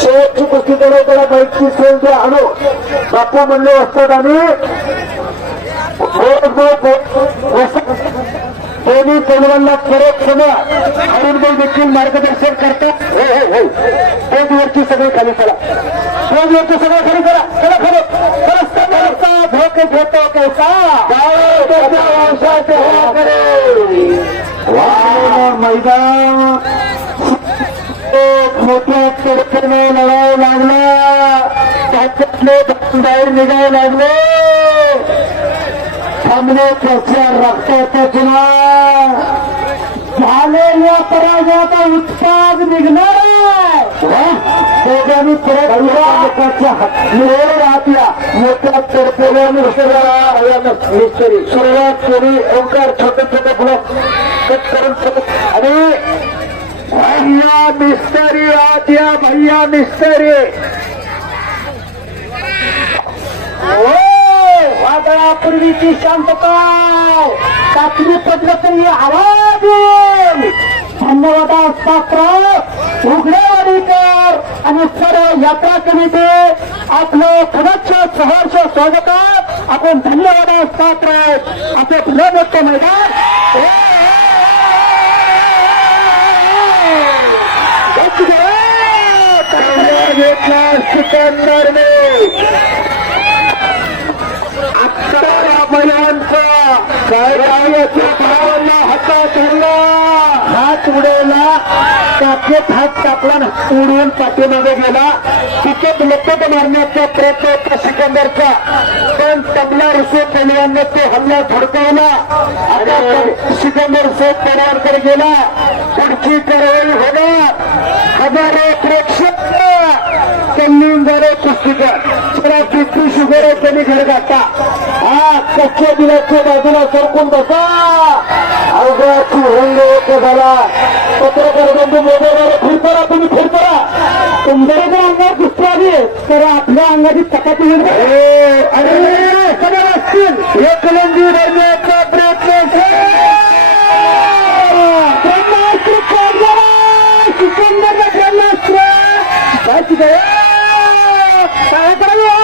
शेवटची कुस्ती केली त्याला बाईकची सोय द्या. आणू बापू म्हणले असतात आणि दोन्ही पैलवानला फरक समजा अरुणभाई देखील मार्गदर्शन करतात. हो हो हो पेजवरची सगळे खाली करा. पेजवरची सगळे खाली करा. चला खरं धोके घेतो कैसा मैदान एक मोठ्या तडफडीने लढावं लागला. त्याच्यातले बाहेर निघावं लागले. सामने त्याच्या रक्ताचा जुना झालेल्या पराजयाचा उत्साह निघणार दोघांनी परत लोकांच्या हातल्या मोठ्या तडफडीने मिस्त्री सुरुवात केली. ओंकार छोटे छोटे ब्लॉक कट करून आणि भैया मिस्त्री आद्या भैया मिस्त्री वादळापूर्वीची शांतता कात्री पडलं तरी आवाज येईल. धन्यवाद पात्र उघडेवाडीकर आणि सर्व यात्रा कमिटी आपलं पुनश्च सहर्ष स्वागतात. आपण धन्यवाद पात्र असे पुन्हा मोठं मैदान घेतला सिकंदरने. हातात धरला हात उडवला काकेत हात टाकला उडून पाठीमागे गेला. तिकीट लपट मारण्याचा प्रयत्न होता सिकंदरचा पण तबला रुसे पैलवानने ते हल्ला धडकवला. आता सिकंदर शेख पैलवानकडे गेला. पुढची कारवाई होणार. हजारो प्रेक्षक तल्लीन झाले कुस्तीकर. जरा किती शुगर आहे त्यांनी घर घातला. हा कच्च्या दिलाच्या बाजूला सरकून बसा. अवघाची रंग होत झाला. पत्रकार बंधू मोबाईलवर फिरतारा तुम्ही फिरतारा तुमच्या जर अंगात कुस्ती आली तर आपल्या अंगाची चपाती होईल. अरे सगळ्या असतील एक लंगी रंगाचा प्रयत्न सिकंदरला ब्रह्मास्त्र काय करावं.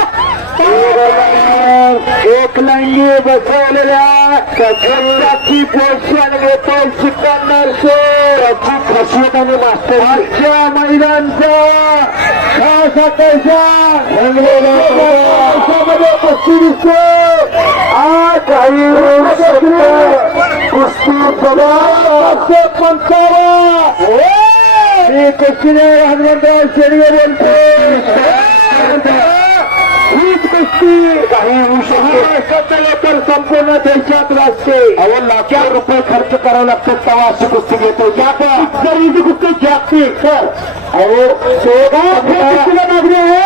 एक लांगी बसवलेल्या कथेची पोषण घेतो सिकंदर त्याची खासियत आणि मास्टर आजच्या मैदानचा खास आकाशामध्ये कुस्ती दिसते. आज काही कुस्ती मी कुस्तीने हनुमंतराव शेडगे बोलतो. हीच कुस्ती काही तर संपूर्ण देशात असते. अहो लाखो रुपये खर्च करावे लागतात तेव्हा अशी कुस्ती घेतो. जर ही कुस्ती जागतिक सर अहो कुस्तीला मागणी आहे.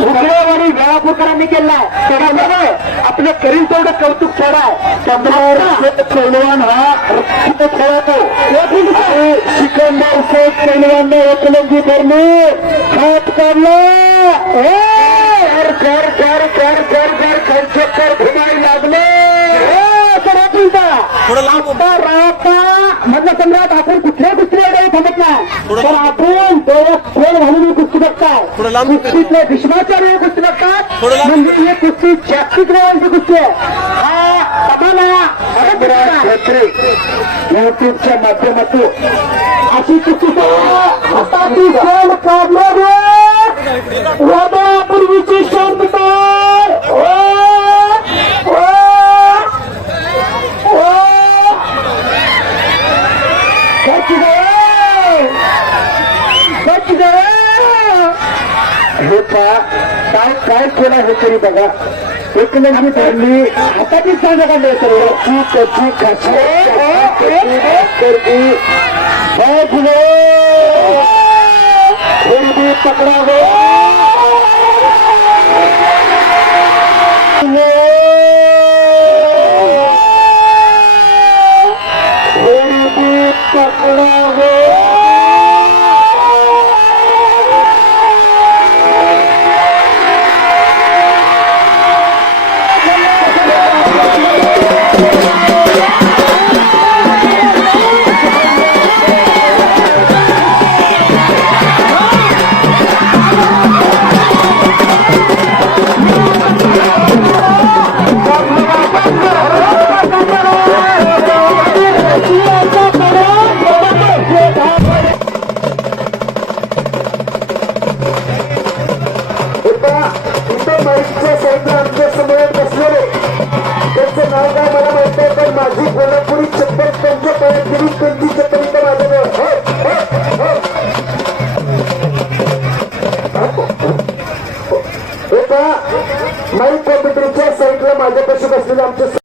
उघडेवाडी वेळापूरकरांनी केला त्यामुळे आपलं करील तेवढं कौतुक सोडा. पैलवान हा खेळतो. सिकंदर शेख पैलवानने एकलंगी धरली हात काढला. खर्चकर घुमाई लागले. मधला सम्राट आपण कुठल्या कुस्तीला थांबत नाही पण आपण खेळ घालून कुस्ती बघताय. कुस्तीतले भीष्माचार्य कुस्ती बघतात म्हणजे ही कुस्ती जागतिक लेवलची कुस्ती आहे. हा छत्री युट्यूबच्या माध्यमातून अशी कुस्ती हाताची खेळ काढले. वादापूर्वीची शांतता हे काय काय केलं हे तरी बघा. एक लंगी धरली हाताची सांगा काढली त्याची खासियत पकडावे. पकडावे इथं माईकच्या साईडला आमच्या समोर बसलेले त्यांचं नाव काय मला माहित आहे पण माझी कोल्हापुरी चप्पल त्यांच्या पायात गेली त्यांची चप्पल इथं माझ्याजवळ